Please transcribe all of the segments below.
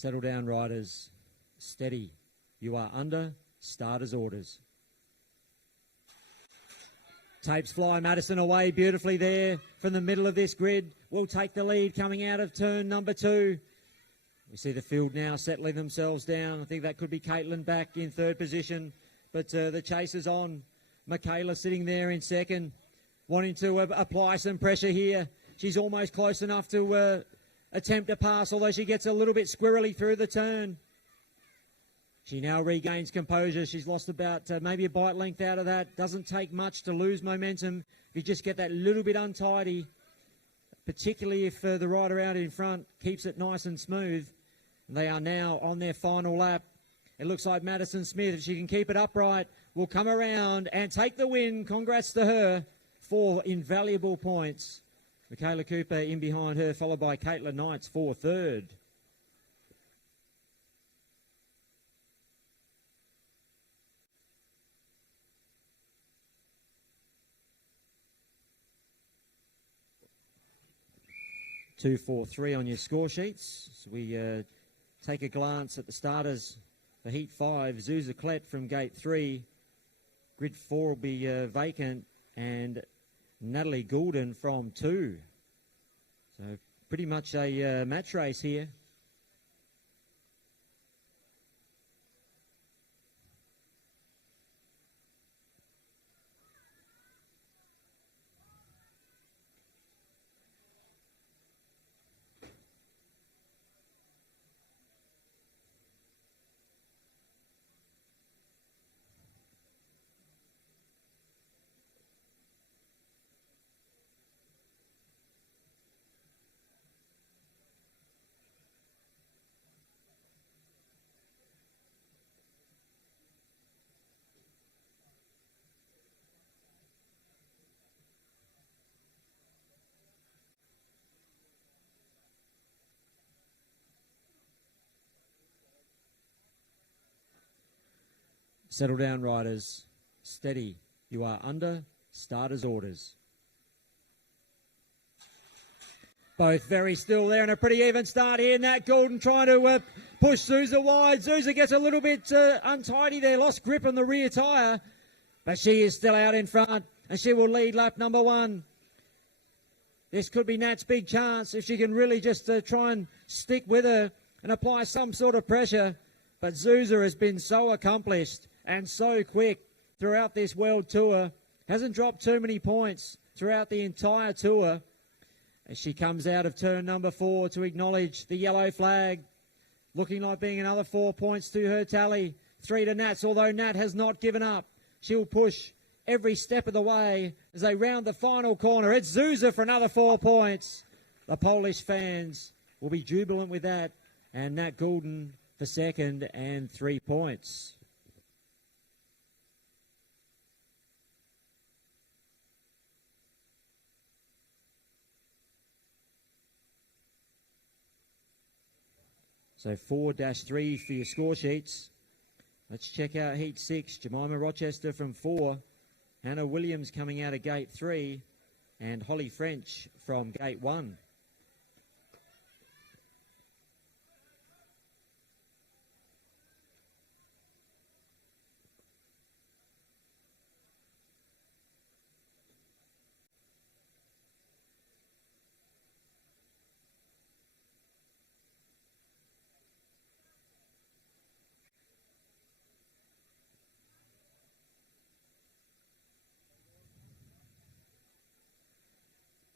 Settle down, riders. Steady. You are under starter's orders. Tapes fly. Madison away beautifully there from the middle of this grid. Will take the lead coming out of turn number 2. We see the field now settling themselves down. I think that could be Caitlin back in third position. But the chase is on. Michaela sitting there in second, wanting to apply some pressure here. She's almost close enough to attempt a pass, although she gets a little bit squirrely through the turn. She now regains composure. She's lost about maybe a bite length out of that. Doesn't take much to lose momentum if you just get that little bit untidy, particularly if the rider out in front keeps it nice and smooth. And they are now on their final lap. It looks like Madison Smith, if she can keep it upright, will come around and take the win. Congrats to her. 4 invaluable points. Michaela Cooper in behind her, followed by Caitlin Knights for third. Two, 4, 3 on your score sheets. So we take a glance at the starters for Heat 5. Zuza Klett from Gate 3. Grid 4 will be vacant. And Natalie Goulden from 2. So pretty much a match race here. Settle down, riders. Steady. You are under starter's orders. Both very still there and a pretty even start here. Nat Goulden trying to push Zuza wide. Zuza gets a little bit untidy there. Lost grip on the rear tyre. But she is still out in front and she will lead lap number 1. This could be Nat's big chance if she can really just try and stick with her and apply some sort of pressure. But Zuza has been so accomplished and so quick throughout this World Tour. Hasn't dropped too many points throughout the entire tour. As she comes out of turn number 4 to acknowledge the yellow flag. Looking like being another 4 points to her tally. 3 to Nat's, although Nat has not given up. She'll push every step of the way as they round the final corner. It's Zuza for another 4 points. The Polish fans will be jubilant with that. And Nat Goulden for second and 3 points. So 4-3 for your score sheets. Let's check out Heat 6. Jemima Rochester from 4. Hannah Williams coming out of Gate 3. And Holly French from Gate 1.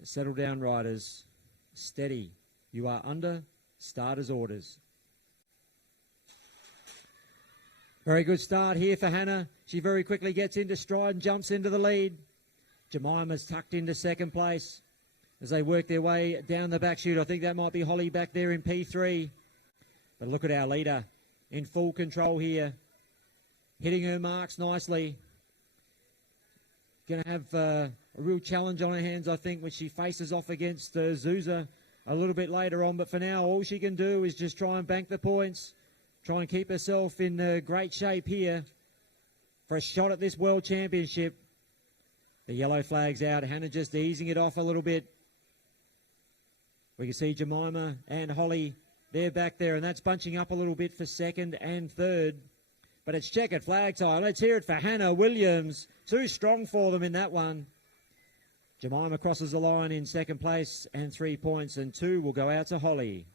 Settle down, riders. Steady. You are under starter's orders. Very good start here for Hannah. She very quickly gets into stride and jumps into the lead. Jemima's tucked into second place as they work their way down the back chute. I think that might be Holly back there in P3. But look at our leader in full control here. Hitting her marks nicely. Going to have a real challenge on her hands, I think, when she faces off against Zuza a little bit later on. But for now, all she can do is just try and bank the points, try and keep herself in great shape here for a shot at this World Championship. The yellow flag's out. Hannah just easing it off a little bit. We can see Jemima and Holly They're back there, and that's bunching up a little bit for second and third. But it's checkered flag time. Let's hear it for Hannah Williams. Too strong for them in that one. Jemima crosses the line in second place and 3 points, and 2 will go out to Holly.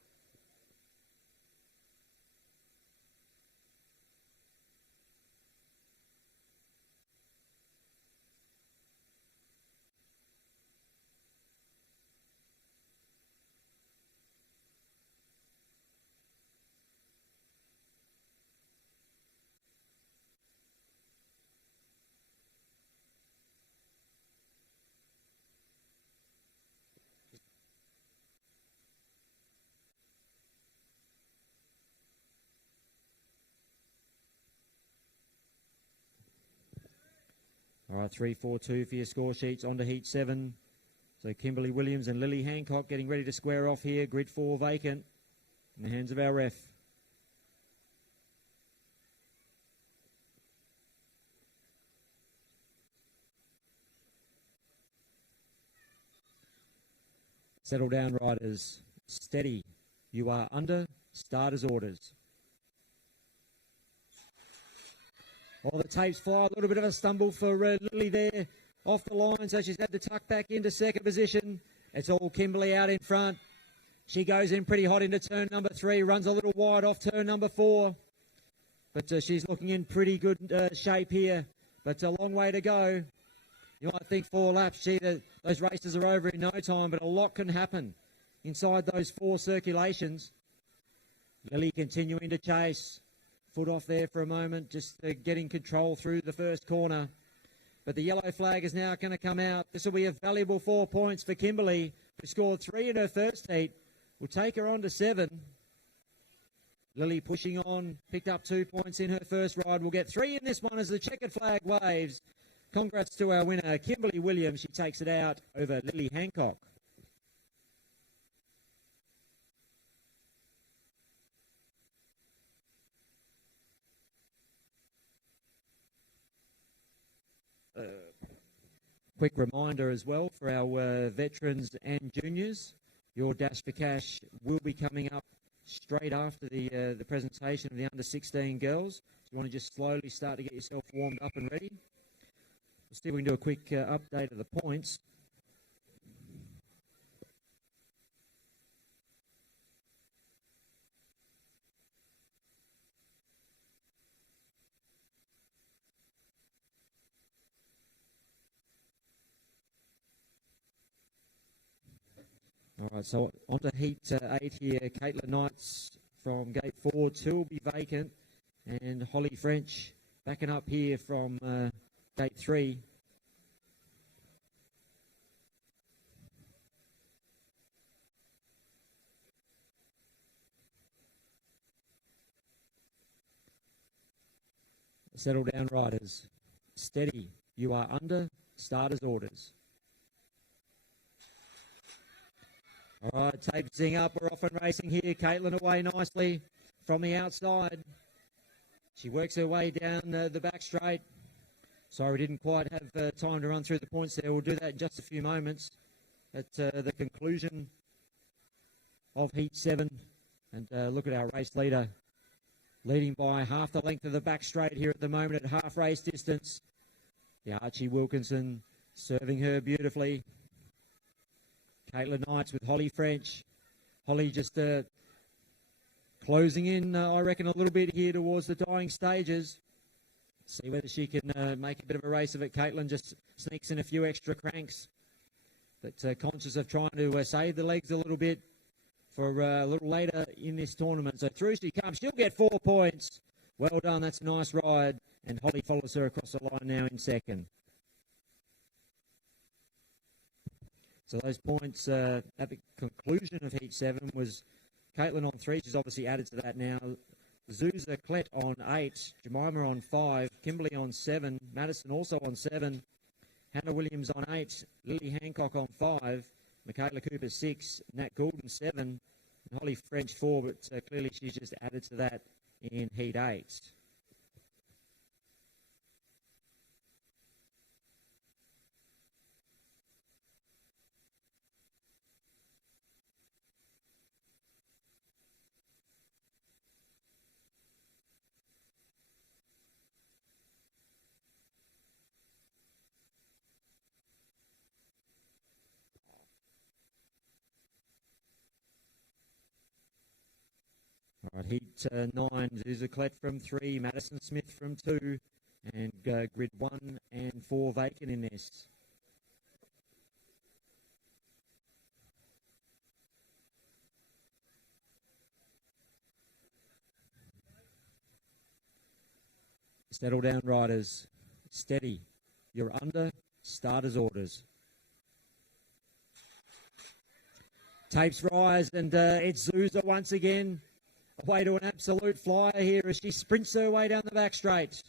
All right, 3-4-2 for your score sheets. On to Heat 7. So Kimberly Williams and Lily Hancock getting ready to square off here. Grid 4 vacant in the hands of our ref. Settle down, riders. Steady. You are under starter's orders. Oh, the tapes fly. A little bit of a stumble for Lily there off the line, so she's had to tuck back into second position. It's all Kimberly out in front. She goes in pretty hot into turn number 3, runs a little wide off turn number 4. But she's looking in pretty good shape here, but a long way to go. You might think 4 laps, gee, those races are over in no time, but a lot can happen inside those 4 circulations. Lily continuing to chase. Foot off there for a moment, just getting control through the first corner. But the yellow flag is now going to come out. This will be a valuable 4 points for Kimberly, who scored 3 in her first heat. We'll take her on to 7. Lily pushing on, picked up 2 points in her first ride. We'll get 3 in this one as the checkered flag waves. Congrats to our winner, Kimberly Williams. She takes it out over Lily Hancock. Quick reminder as well for our veterans and juniors, your Dash for Cash will be coming up straight after the presentation of the under-16 girls. So you want to just slowly start to get yourself warmed up and ready. We'll see if we can do a quick update of the points. All right, so on to Heat 8 here. Caitlin Knights from Gate 4, 2 will be vacant. And Holly French backing up here from Gate 3. Settle down, riders. Steady. You are under starter's orders. All right, taping up. We're off and racing here. Caitlin away nicely from the outside. She works her way down the back straight. Sorry, we didn't quite have time to run through the points there. We'll do that in just a few moments at the conclusion of Heat 7. And look at our race leader leading by half the length of the back straight here at the moment at half race distance. Yeah, Archie Wilkinson serving her beautifully. Caitlin Knights with Holly French. Holly just closing in, I reckon, a little bit here towards the dying stages. See whether she can make a bit of a race of it. Caitlin just sneaks in a few extra cranks, but conscious of trying to save the legs a little bit for a little later in this tournament. So through she comes. She'll get 4 points. Well done. That's a nice ride. And Holly follows her across the line now in second. So those points at the conclusion of Heat 7 was Caitlin on 3. She's obviously added to that now. Zuza Klett on 8. Jemima on 5. Kimberly on 7. Madison also on 7. Hannah Williams on 8. Lily Hancock on 5. Michaela Cooper 6. Nat Goulden 7. And Holly French 4. But clearly she's just added to that in Heat 8. Heat 9, Zuzaklet from 3, Madison Smith from 2, and grid 1 and 4 vacant in this. Settle down, riders. Steady. You're under starter's orders. Tapes rise, and it's Zuza once again. Away to an absolute flyer here as she sprints her way down the back straight.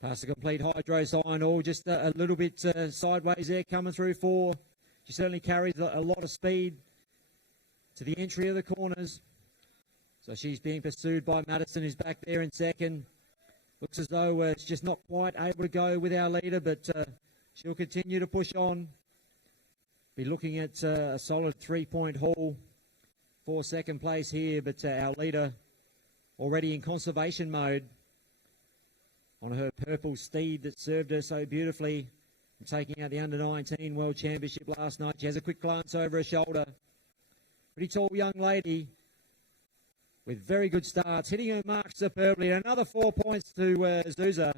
Past the complete hydro sign, all just a little bit sideways there coming through 4. She certainly carries a lot of speed to the entry of the corners. So she's being pursued by Madison, who's back there in second. Looks as though it's just not quite able to go with our leader, but she'll continue to push on. Be looking at a solid 3-point haul for second place here, but our leader already in conservation mode on her purple steed that served her so beautifully, taking out the Under-19 World Championship last night. She has a quick glance over her shoulder. Pretty tall young lady with very good starts, hitting her mark superbly. Another 4 points to Zuza,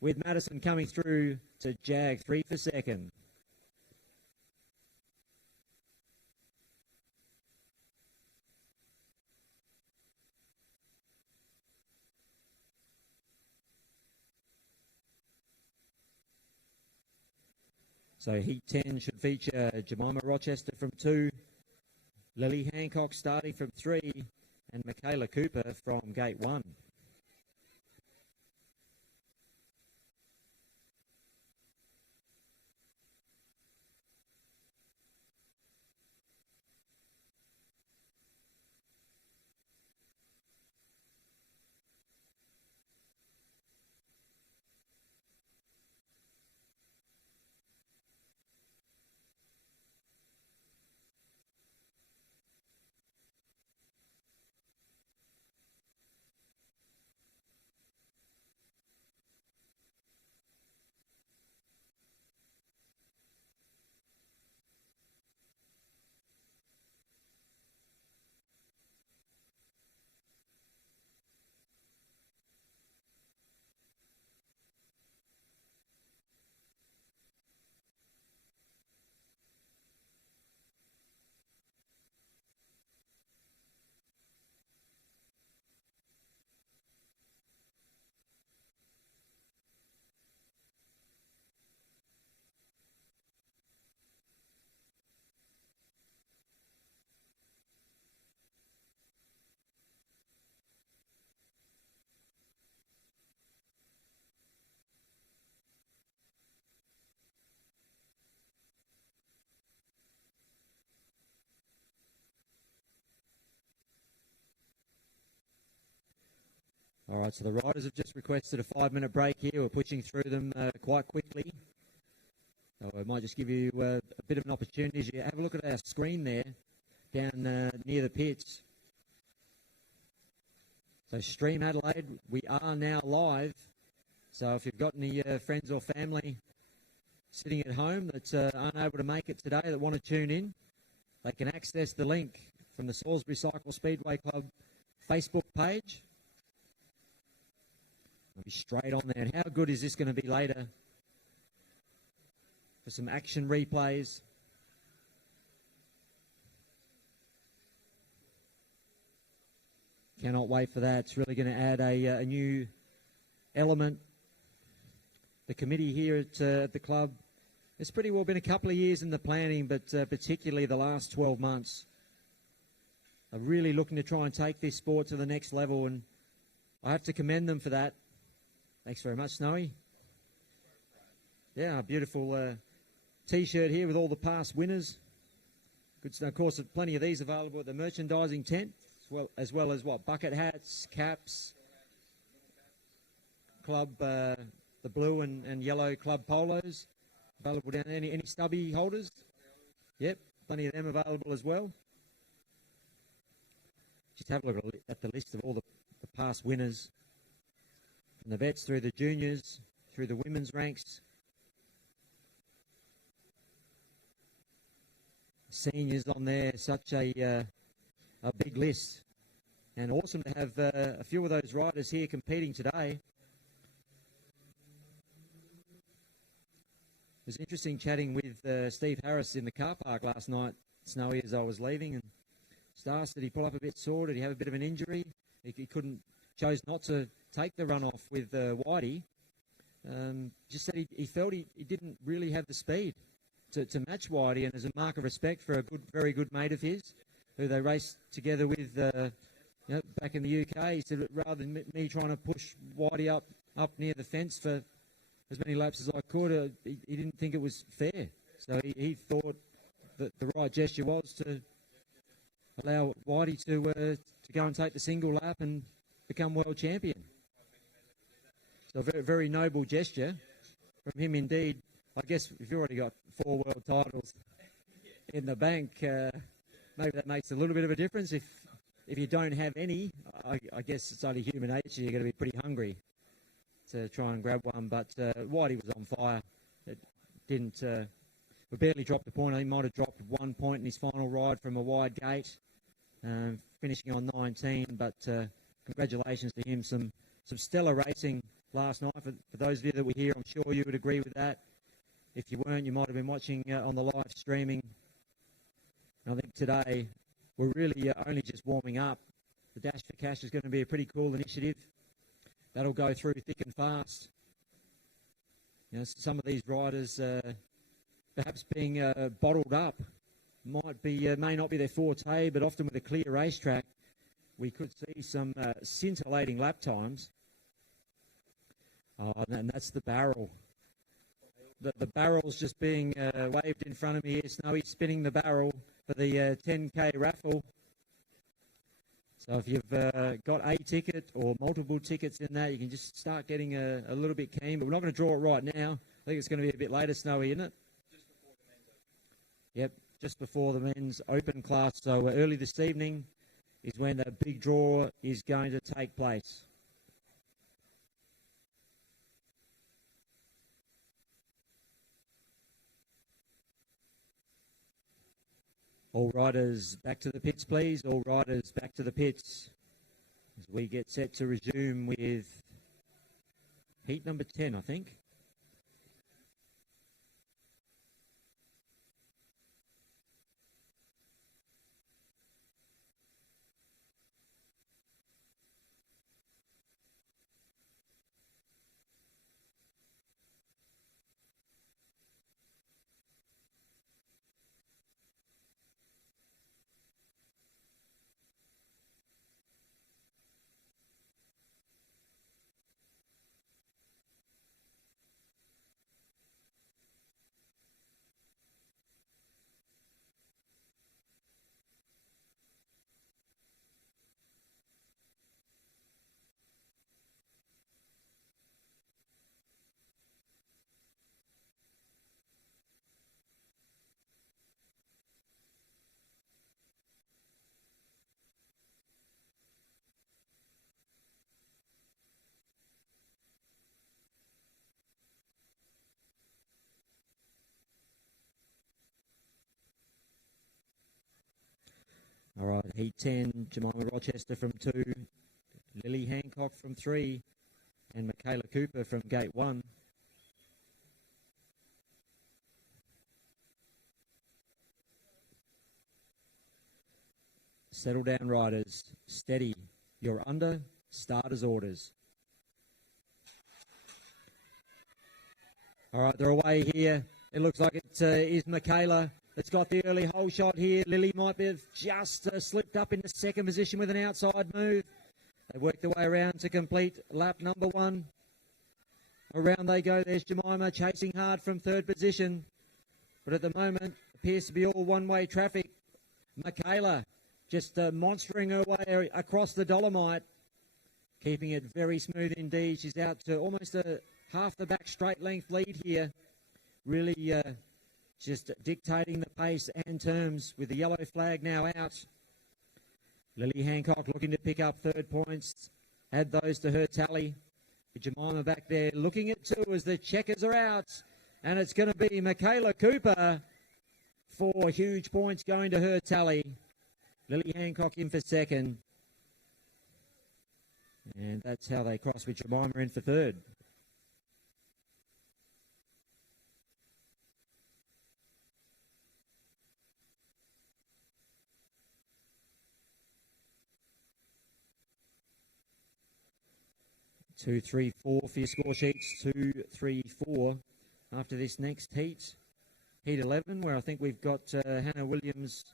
with Madison coming through to Jag 3 for second. So Heat 10 should feature Jemima Rochester from 2, Lily Hancock starting from 3, and Michaela Cooper from gate 1. All right, so the riders have just requested a 5-minute break here. We're pushing through them quite quickly. So I might just give you a bit of an opportunity as you have a look at our screen there down near the pits. So Stream Adelaide, we are now live. So if you've got any friends or family sitting at home that aren't able to make it today, that want to tune in, they can access the link from the Salisbury Cycle Speedway Club Facebook page. I'll be straight on there. And how good is this going to be later for some action replays? Cannot wait for that. It's really going to add a new element. The committee here at the club, it's pretty well been a couple of years in the planning, but particularly the last 12 months, are really looking to try and take this sport to the next level, and I have to commend them for that. Thanks very much, Snowy. Yeah, a beautiful T-shirt here with all the past winners. Good, of course, plenty of these available at the merchandising tent, as well as what, bucket hats, caps, club, the blue and yellow club polos available down there. Any stubby holders? Yep, plenty of them available as well. Just have a look at the list of all the past winners, from the vets through the juniors, through the women's ranks, seniors on there. Such a big list. And awesome to have a few of those riders here competing today. It was interesting chatting with Steve Harris in the car park last night, Snowy, as I was leaving. And Star said he pulled up a bit sore. Did he have a bit of an injury? He chose not to take the runoff with Whitey. Just said he felt he didn't really have the speed to match Whitey, and as a mark of respect for a very good mate of his, who they raced together with back in the UK, he said rather than me trying to push Whitey up near the fence for as many laps as I could, he didn't think it was fair. So he thought that the right gesture was to allow Whitey to go and take the single lap and become world champion. So a very, very noble gesture from him indeed. I guess if you've already got 4 world titles in the bank, maybe that makes a little bit of a difference. If you don't have any, I guess it's only human nature. You're going to be pretty hungry to try and grab one. But Whitey was on fire. It didn't. We barely dropped a point. He might have dropped 1 point in his final ride from a wide gate, finishing on 19. But congratulations to him. Some stellar racing last night. For those of you that were here, I'm sure you would agree with that. If you weren't, you might have been watching on the live streaming. And I think today we're really only just warming up. The Dash for Cash is going to be a pretty cool initiative. That'll go through thick and fast. Some of these riders perhaps being bottled up may not be their forte, but often with a clear racetrack, we could see some scintillating lap times. And that's the barrel. The barrel's just being waved in front of me here. Snowy spinning the barrel for the 10K raffle. So if you've got a ticket or multiple tickets in that, you can just start getting a little bit keen. But we're not going to draw it right now. I think it's going to be a bit later, Snowy, isn't it? Yep, just before the men's open class. So early this evening is when the big draw is going to take place. All riders back to the pits, please. All riders back to the pits as we get set to resume with heat number 10, I think. All right, heat 10, Jemima Rochester from 2, Lily Hancock from 3, and Michaela Cooper from gate 1. Settle down, riders. Steady. You're under starter's orders. All right, they're away here. It looks like it is Michaela. It's got the early hole shot here. Lily might have just slipped up into second position with an outside move. They work their way around to complete lap number 1. Around they go. There's Jemima chasing hard from third position. But at the moment, appears to be all one-way traffic. Michaela just monstering her way across the Dolomite. Keeping it very smooth indeed. She's out to almost half the back straight length lead here. Really just dictating the pace and terms with the yellow flag now out. Lily Hancock looking to pick up third points, add those to her tally. Jemima back there looking at 2 as the checkers are out. And it's going to be Michaela Cooper. 4 huge points going to her tally. Lily Hancock in for second. And that's how they cross with Jemima in for third. Two, three, four for your score sheets. 2, 3, 4 after this next heat. Heat 11, where I think we've got Hannah Williams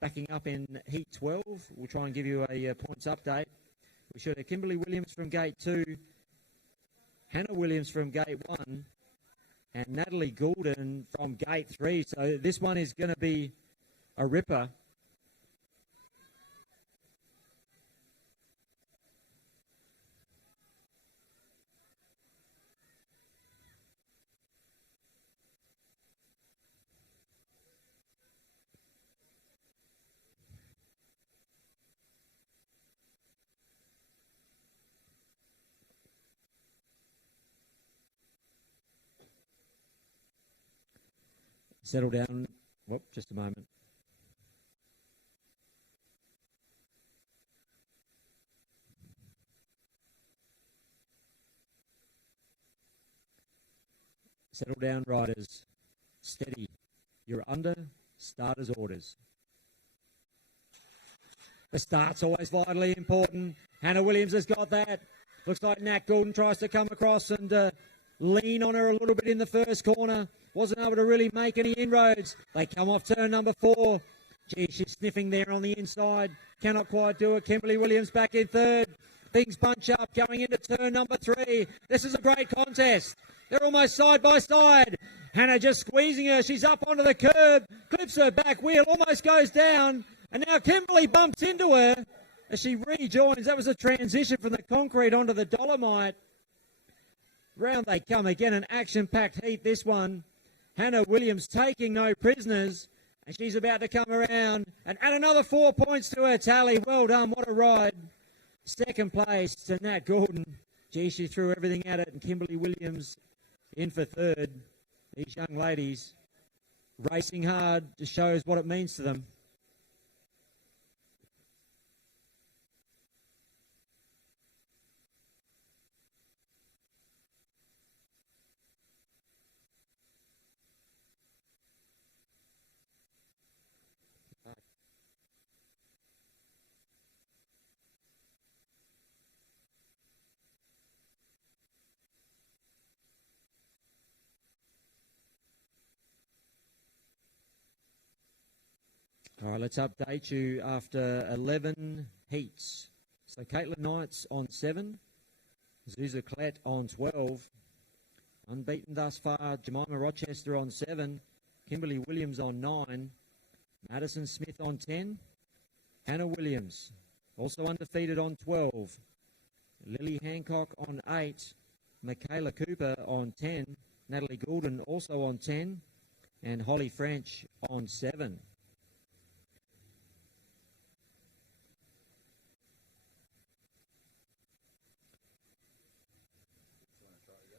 backing up in Heat 12. We'll try and give you a points update. We should have Kimberly Williams from Gate 2, Hannah Williams from Gate 1, and Natalie Goulden from Gate 3. So this one is going to be a ripper. Settle down. Whoop, just a moment. Settle down, riders. Steady. You're under starters' orders. The start's always vitally important. Hannah Williams has got that. Looks like Nat Goulden tries to come across and lean on her a little bit in the first corner. Wasn't able to really make any inroads. They come off turn number 4. Gee, she's sniffing there on the inside. Cannot quite do it. Kimberly Williams back in third. Things bunch up going into turn number 3. This is a great contest. They're almost side by side. Hannah just squeezing her. She's up onto the curb. Clips her back wheel. Almost goes down. And now Kimberly bumps into her as she rejoins. That was a transition from the concrete onto the dolomite. Round they come again. An action-packed heat, this one. Hannah Williams taking no prisoners. And she's about to come around and add another 4 points to her tally. Well done. What a ride. Second place to Nat Goulden. Gee, she threw everything at it. And Kimberly Williams in for third. These young ladies racing hard just shows what it means to them. All right, let's update you after 11 heats. So Caitlin Knight's on 7, Zuza Klett on 12, unbeaten thus far, Jemima Rochester on 7, Kimberly Williams on 9, Madison Smith on 10, Hannah Williams also undefeated on 12, Lily Hancock on 8, Michaela Cooper on 10, Natalie Goulden also on 10, and Holly French on 7.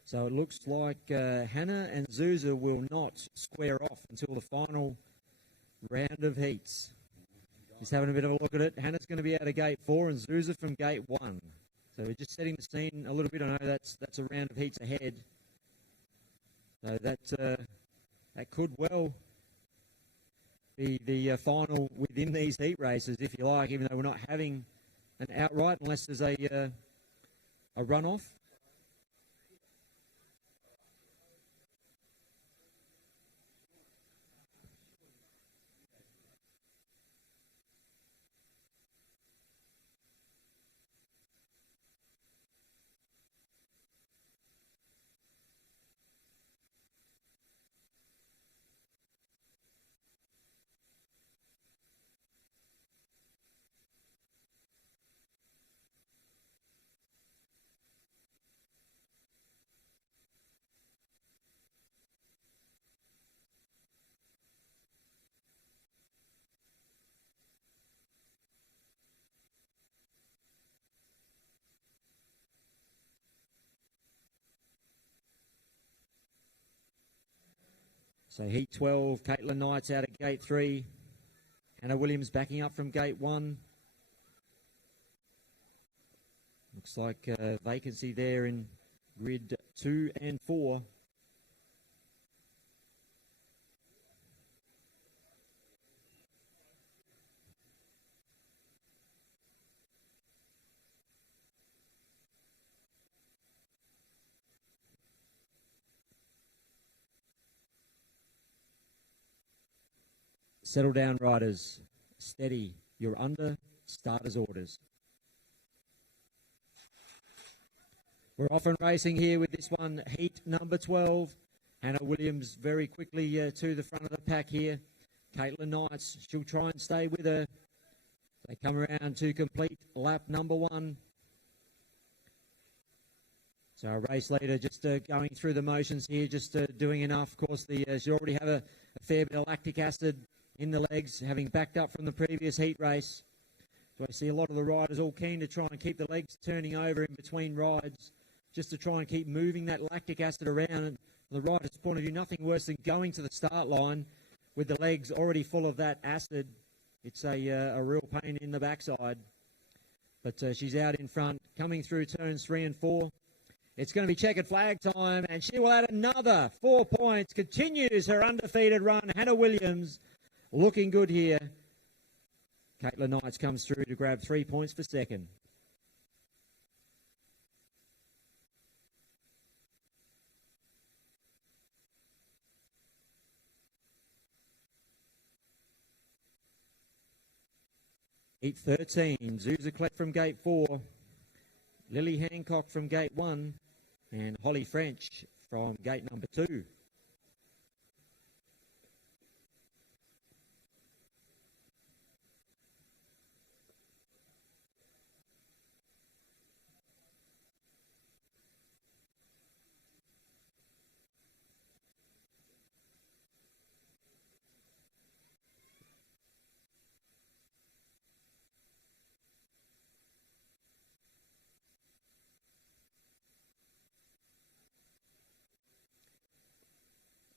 So it looks like Hannah and Zuza will not square off until the final round of heats. Just having a bit of a look at it. Hannah's going to be out of gate 4 and Zuza from gate 1. So we're just setting the scene a little bit. I know that's a round of heats ahead. So that could well be the final within these heat races, if you like, even though we're not having an outright unless there's a runoff. So heat 12, Caitlin Knight's out at gate 3. Hannah Williams backing up from gate 1. Looks like a vacancy there in grid 2 and 4. Settle down, riders. Steady. You're under starters' orders. We're off and racing here with this one, heat number 12. Hannah Williams very quickly to the front of the pack here. Caitlin Knights, she'll try and stay with her. They come around to complete lap number 1. So our race leader just going through the motions here, just doing enough. Of course, she already have a fair bit of lactic acid in the legs, having backed up from the previous heat race. So I see a lot of the riders all keen to try and keep the legs turning over in between rides, just to try and keep moving that lactic acid around. And from the rider's point of view, nothing worse than going to the start line with the legs already full of that acid. It's a real pain in the backside. But she's out in front, coming through turns 3 and 4. It's going to be checkered flag time, and she will add another 4 points. Continues her undefeated run. Hannah Williams looking good here. Caitlin Knights comes through to grab 3 points for second. Heat 13, Zuzaklet from gate 4, Lily Hancock from gate 1, and Holly French from gate number 2.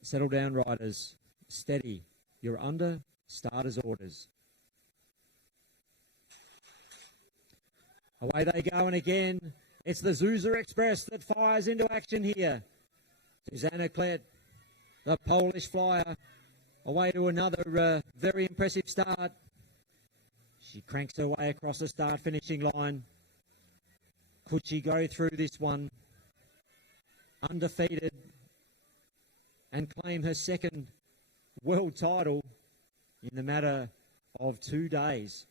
Settle down, riders. Steady. You're under starters' orders. Away they go, and again, it's the Zuza Express that fires into action here. Susanna Klett, the Polish flyer, away to another very impressive start. She cranks her way across the start-finishing line. Could she go through this one undefeated and claim her second world title in the matter of 2 days?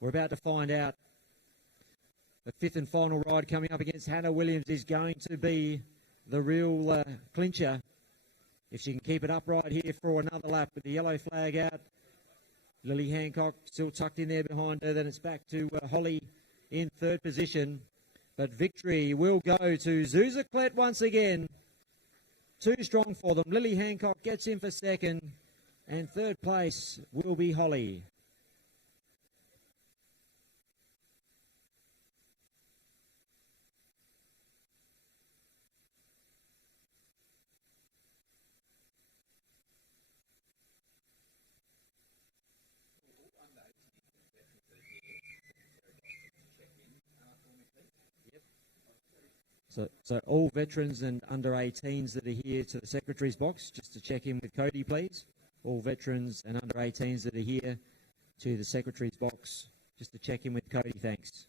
We're about to find out. The 5th and final ride coming up against Hannah Williams is going to be the real clincher. If she can keep it upright here for another lap with the yellow flag out. Lily Hancock still tucked in there behind her. Then it's back to Holly in 3rd position. But victory will go to Zuzaklet once again. Too strong for them. Lily Hancock gets in for 2nd, and 3rd place will be Holly. So all veterans and under 18s that are here to the Secretary's box, just to check in with Cody, please. All veterans and under 18s that are here to the Secretary's box, just to check in with Cody, thanks.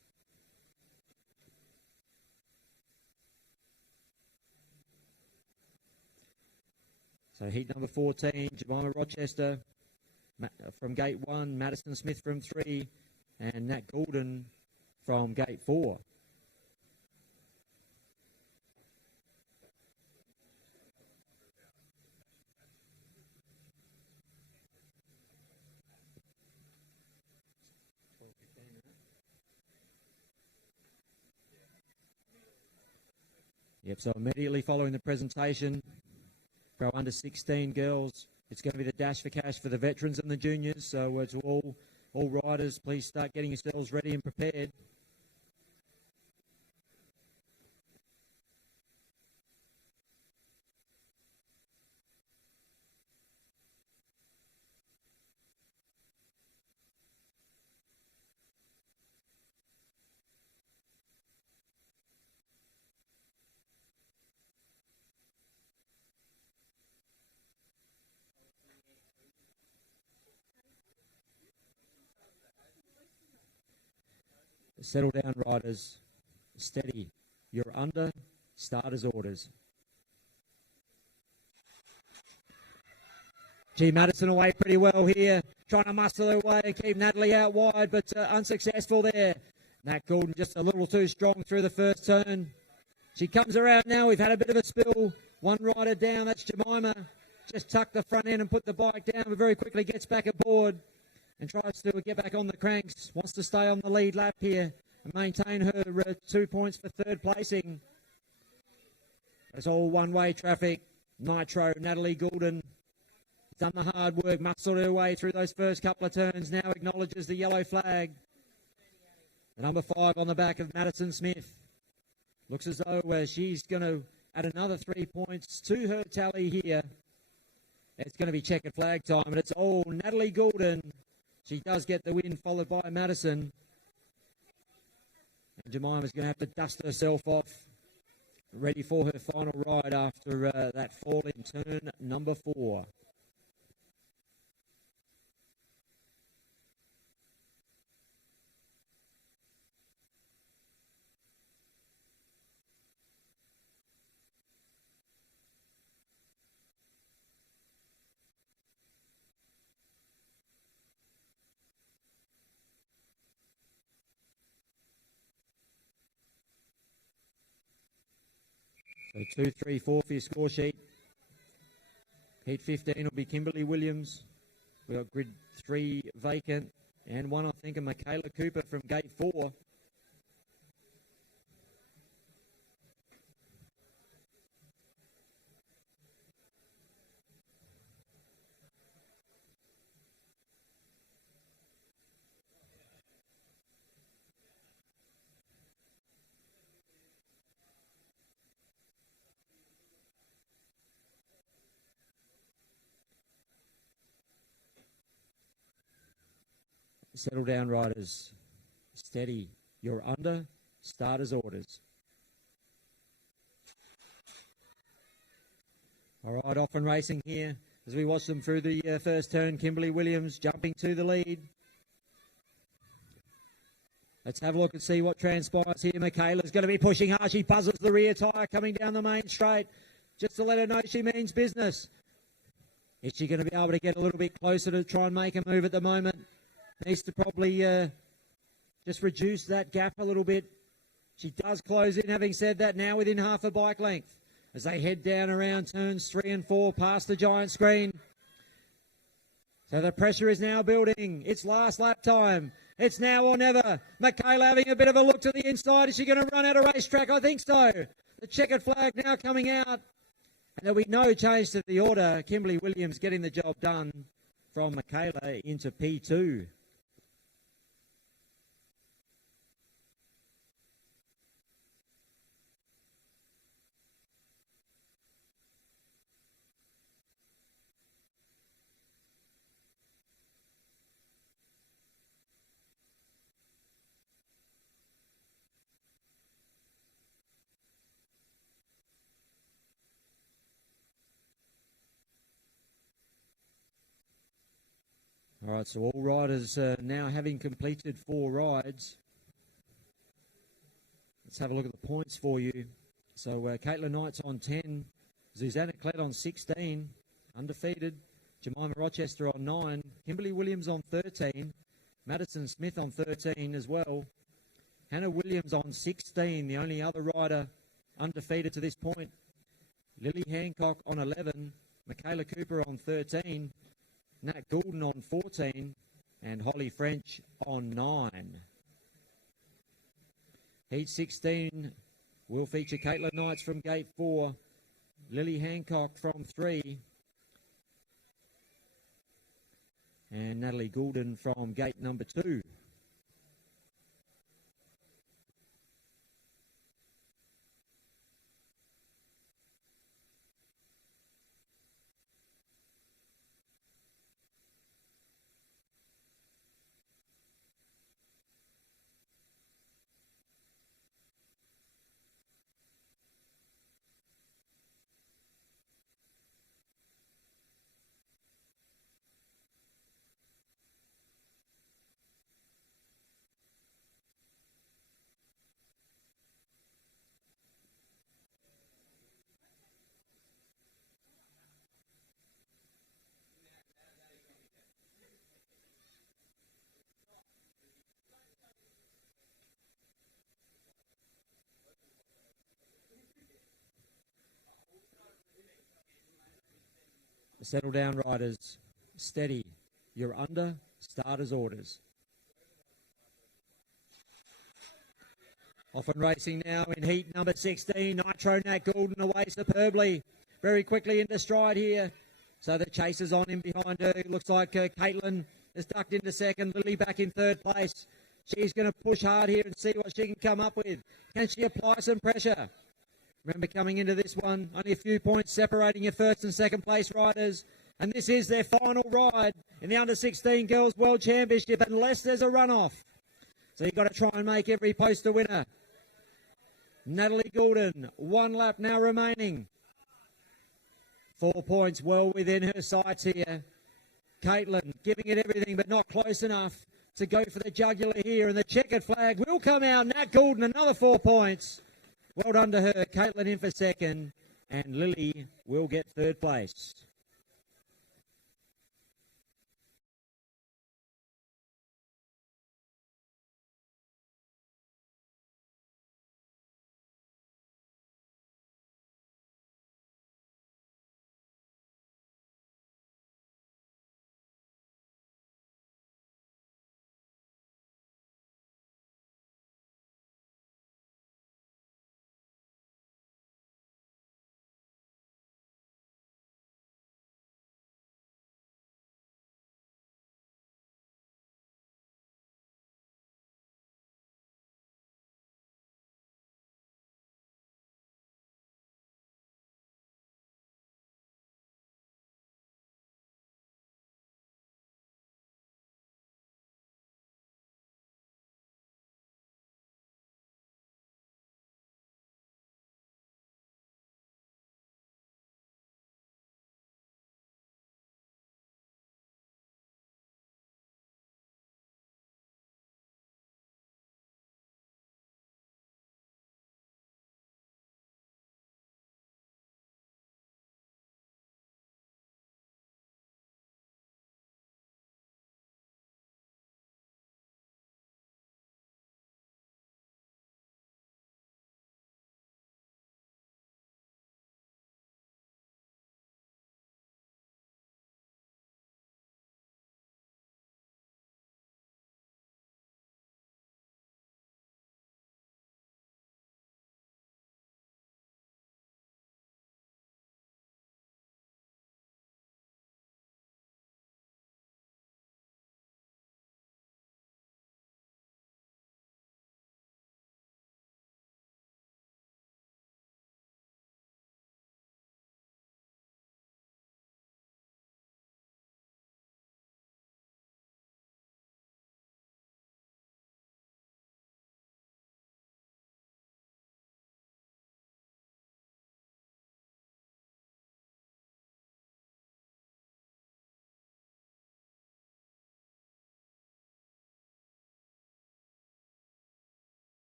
So heat number 14, Jemima Rochester from gate 1, Madison Smith from 3, and Nat Goulden from gate 4. Yep, so immediately following the presentation, for our under 16 girls, it's going to be the dash for cash for the veterans and the juniors. So to all riders, please start getting yourselves ready and prepared. Settle down, riders. Steady. You're under starter's orders. G. Madison away pretty well here. Trying to muscle her way and keep Natalie out wide, but unsuccessful there. Nat Goulden just a little too strong through the first turn. She comes around now. We've had a bit of a spill. One rider down. That's Jemima. Just tucked the front end and put the bike down, but very quickly gets back aboard and tries to get back on the cranks. Wants to stay on the lead lap here and maintain her 2 points for third placing. It's all one-way traffic. Nitro, Natalie Goulden, done the hard work, muscled her way through those first couple of turns, now acknowledges the yellow flag. The number 5 on the back of Madison Smith. Looks as though she's going to add another 3 points to her tally here. It's going to be checkered flag time, and it's all Natalie Goulden. She does get the win, followed by Madison. And Jemima's going to have to dust herself off, ready for her final ride after that fall in turn number 4. So 2, 3, 4 for your score sheet. Heat 15 will be Kimberly Williams. We've got grid 3 vacant. And one, I think, of Michaela Cooper from gate 4. Settle down, riders. Steady. You're under starter's orders. All right, off and racing here as we watch them through the first turn. Kimberly Williams jumping to the lead. Let's have a look and see what transpires here. Michaela's going to be pushing hard. She buzzes the rear tyre coming down the main straight just to let her know she means business. Is she going to be able to get a little bit closer to try and make a move at the moment? Needs to probably just reduce that gap a little bit. She does close in, having said that, now within half a bike length as they head down around turns 3 and 4 past the giant screen. So the pressure is now building. It's last lap time. It's now or never. Michaela having a bit of a look to the inside. Is she going to run out of racetrack? I think so. The checkered flag now coming out. And there'll be no change to the order. Kimberly Williams getting the job done from Michaela into P2. All right, so all riders now having completed 4 rides. Let's have a look at the points for you. So Caitlin Knight's on 10, Susanna Klett on 16, undefeated. Jemima Rochester on 9, Kimberly Williams on 13, Madison Smith on 13 as well. Hannah Williams on 16, the only other rider undefeated to this point. Lily Hancock on 11, Michaela Cooper on 13, Nat Goulden on 14, and Holly French on 9. Heat 16 will feature Caitlin Knights from gate 4, Lily Hancock from 3, and Natalie Goulden from gate number 2. Settle down, riders. Steady. You're under starters' orders. Off and racing now in heat number 16. Nitro Nat Goulden away superbly. Very quickly into stride here. So the chase is on in behind her. Looks like Caitlin is ducked into second. Lily back in third place. She's going to push hard here and see what she can come up with. Can she apply some pressure? Remember, coming into this one, only a few points separating your first and second place riders. And this is their final ride in the Under-16 Girls World Championship, unless there's a runoff. So you've got to try and make every post a winner. Natalie Goulden, 1 lap now remaining. 4 points well within her sights here. Caitlin giving it everything, but not close enough to go for the jugular here. And the checkered flag will come out. Nat Goulden, another 4 points. Well done to her. Caitlin in for second. And Lily will get third place.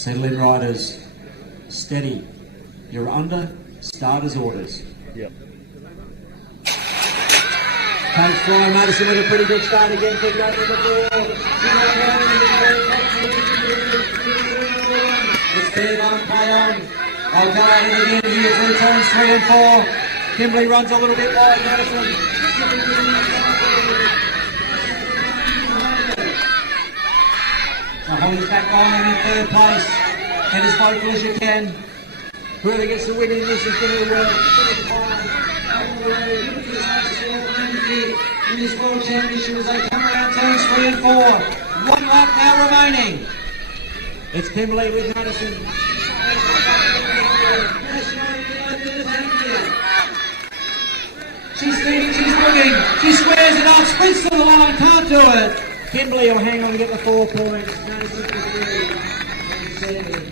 Settle in, riders. Steady. You're under starter's orders. Yep. Comes flying Madison with a pretty good start again. Keep going to the ball. It's fair on, play on. I'll go out in again here through turns 3 and 4. Kimberley runs a little bit wide. Madison. Hold us back on in third place. Head as vocal as you can. Whoever gets the win in this is going to finish in this World Championship as they come around turns 3 and 4. 1 lap now remaining. It's Kimberley with Madison. She's speeding, she's looking, she squares it up, sprints to the line, can't do it. Kimberley will hang on to get the 4 points. Madison for 3 and 7.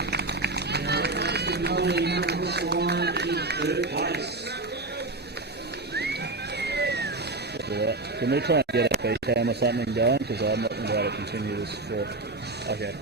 Kimberley now across the line in 3rd place. Can we try and get a feed cam or something going? Because I'm not going to be able to continue this for... Okay.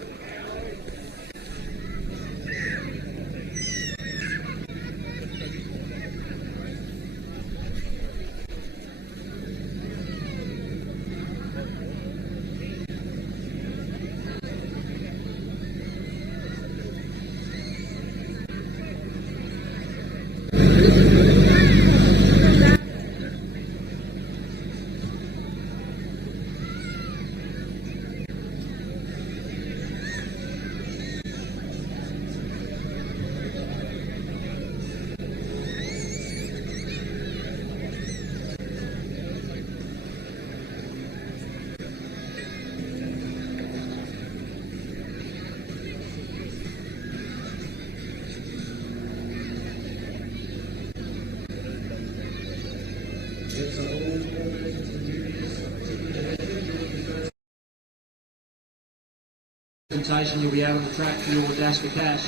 You'll be able to track for your dash for cash.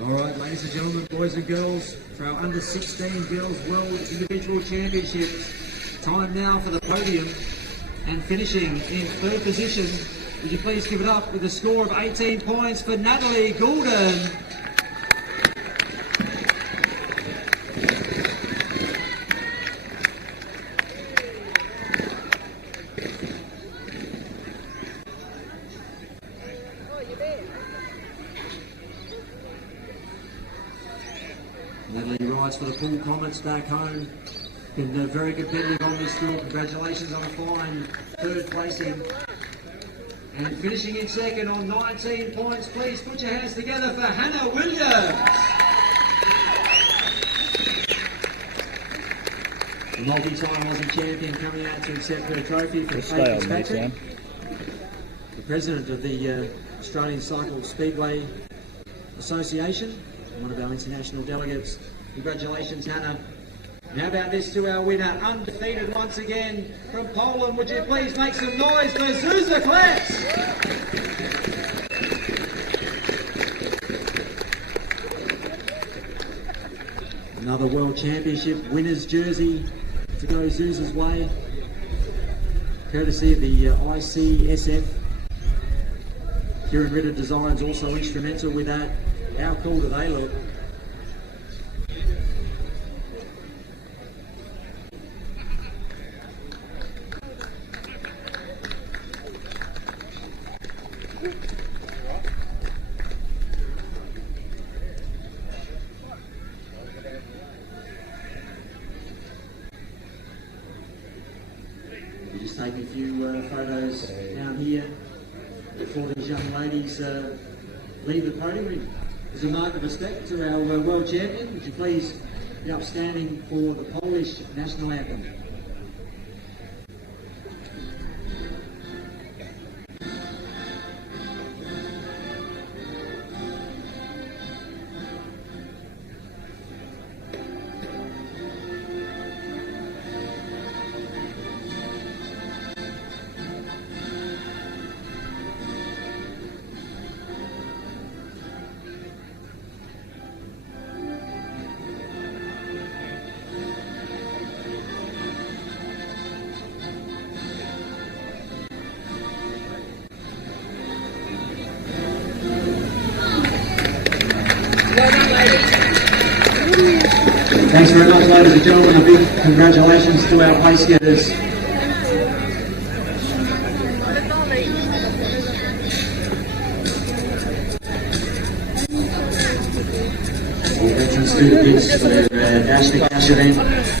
Alright, ladies and gentlemen, boys and girls, for our under 16 girls world individual championships. Time now for the podium, and finishing in 3rd position, would you please give it up with a score of 18 points for Natalie Goulden. Natalie rides for the Pool Comets back home. Been very competitive on this tour. Congratulations on a fine 3rd placing. And finishing in 2nd on 19 points. Please put your hands together for Hannah Williams. The multi-time Aussie champion coming out to accept her trophy for Kate Fitzpatrick. The president of the Australian Cycle Speedway Association, one of our international delegates. Congratulations, Hannah. And how about this to our winner, undefeated once again from Poland. Would you please make some noise for Zuza Kletz? Another World Championship winner's jersey to go Zuza's way, courtesy of the ICSF. Kieran Ritter Designs also instrumental with that. How cool do they look? We'll just take a few photos down here before these young ladies leave the podium. As a mark of respect to our world champion, would you please be upstanding for the Polish national anthem? Thanks very much, ladies and gentlemen. A big congratulations to our pace getters. All veterans do the bits for their Dash to Cash event.